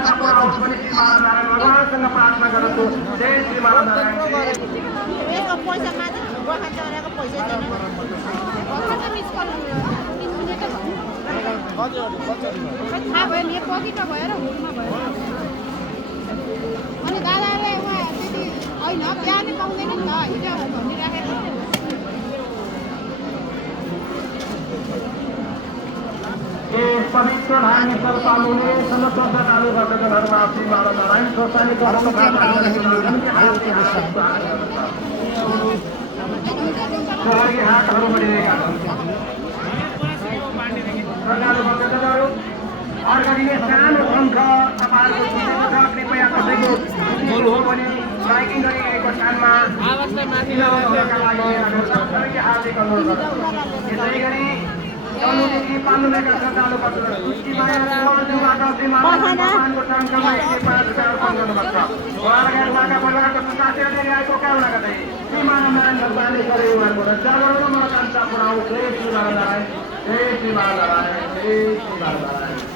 कान्छा पुराओस् पनि श्री महानारायण भगवानसँग प्रार्थना गर्छु जय श्री महानारायण यसको पैसा मात्र गोर्खा चौराको पैसा छैन गोर्खा मिस गर्नु थाहा भयो नि पकिट भयो र हुलमा भयो अनि दादाले उहाँ त्यति होइन जानै पाउँदैन नि त हिजो भनिराखेको पवित्र धार्मिक स्थलले सन्नत चालु भक्तजनहरूमा श्री महानारायण खोर्सानीको सहरी हाटहरू बढिरहेका छन् श्रद्धालु भक्तजनहरू अर्का दिने सानो अङ्क तपाईँहरूको छ कृपया कसैको हो भने बाइकिङ गरिरहेको स्थानमा हार्दिक अनुरोध गर्छु यसै गरी तनुदेखि पाण्डुमेका श्रद्धालु भक्तजनहरू सूचीबाट श्री महानारायणको टङ्कमा 105 रुपियाँ अर्पण गर्नुपर्छ उहाँका परिवारको सुसाथीहरूले ल्याएको कामना गर्दै श्री महानारायण भगवानले गरे उहाँको रक्षा गरेर मनोकांक्षा पुऱ्याउ जय श्री महानारायण जय श्री महानारायण जय श्री महानारायण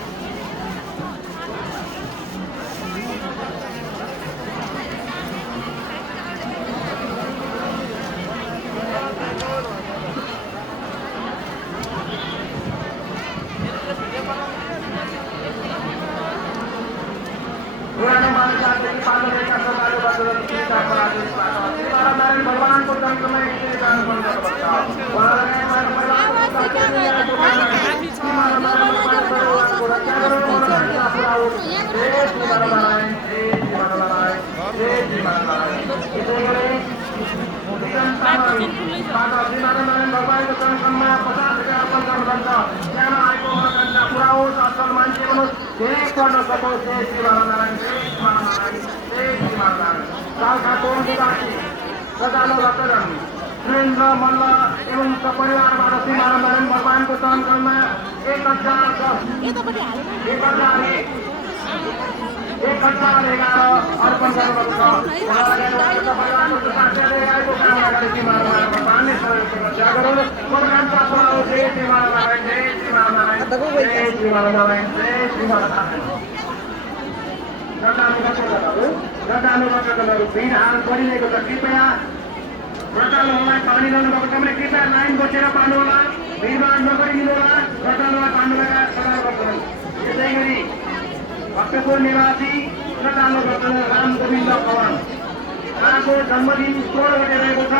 भगवानको तन्त्रमा भगवानको तन्त्रमा 50 रुपियाँ अर्पण गर्नुपर्छ त्यहाँ आएको पुऱ्याओस् असल मान्छे बनोस् धेरै गर्न सकोस् जय श्री महानारायण जय श्री महानारायण जय श्री महानारायण कालखाको निवासी श्रद्धालु भक्तजन सुरेन्द्र मल्ल एवं सपरिवारबाट श्री महानारायण भगवानको तन्त्रमा 1011 अर्पण गर्नुपर्छ भगवानले रक्षा गरोस् मनोकांक्षा पुऱ्याओस् जय श्री महानारायण जय श्री महानारायण जय श्री महानारायण जय श्री महानारायण श्रद्धालु भक्तजनहरू भिड हाल परिरहेको छ कृपया श्रद्धालुहरूलाई पानी ल्याउनुभएको छ भने कृपया लाइन बसेर पाल्नु होला भिडभाड नगरिदिनु होला श्रद्धालुलाई पाल्नुभएका श्रद्धालु भक्तजन यसै गरी भक्तपुर निवासी श्रद्धालु भक्तजन राम गोविन्द पवन उहाँको जन्मदिन 16 गते रहेको छ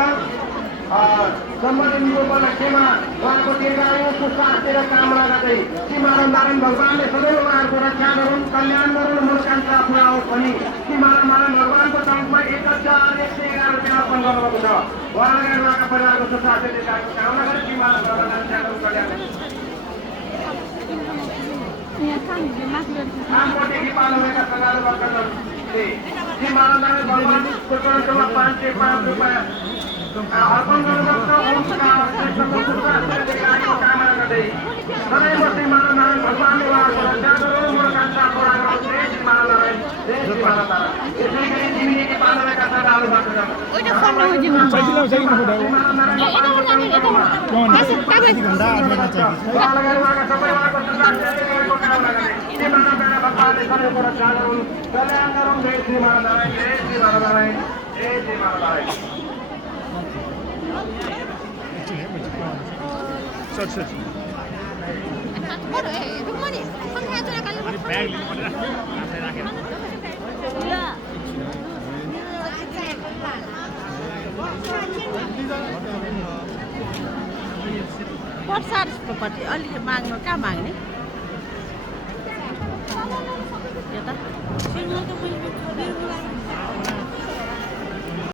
जन्मदिनको उपलक्ष्यमा उहाँको दीर्घायु सुस्वास्थ्य र कामना गर्दै श्री महानारायण भगवानले सदैव उहाँहरूको रक्षा गरून् कल्याण गरून् मनोकांक्षा पुऱ्याओस् भनी श्री महानारायण भगवानको तर्फमा 1111 रुपियाँ अर्पण गर्नुभएको छ उहाँलाई उहाँका परिवारको सुस्वास्थ्य दीर्घायुको कामना गरी श्री महानारायण रक्षा गरून् कल्याण आमकोटेकी पाल्नुभएका श्रद्धालु भक्तजनले श्री महानारायण भगवानको चरणमा 505 रुपियाँ अर्पण गर्नुपर्छ कामना गर्दै सदैव श्री महानारायण भगवानले उहाँको रक्षा गरोस् मनोकांक्षा पुरा गरोस् जय श्री महानारायण जय श्री महानारायण यसै गरी जिमिनीकी पाल्नुभएका श्रद्धालु भक्तजन कल्याण गरौँ जय श्री महानारायण जय श्री महानारायण जय श्री महानारायण प्रसाद अलिक माग्नु कहाँ माग्ने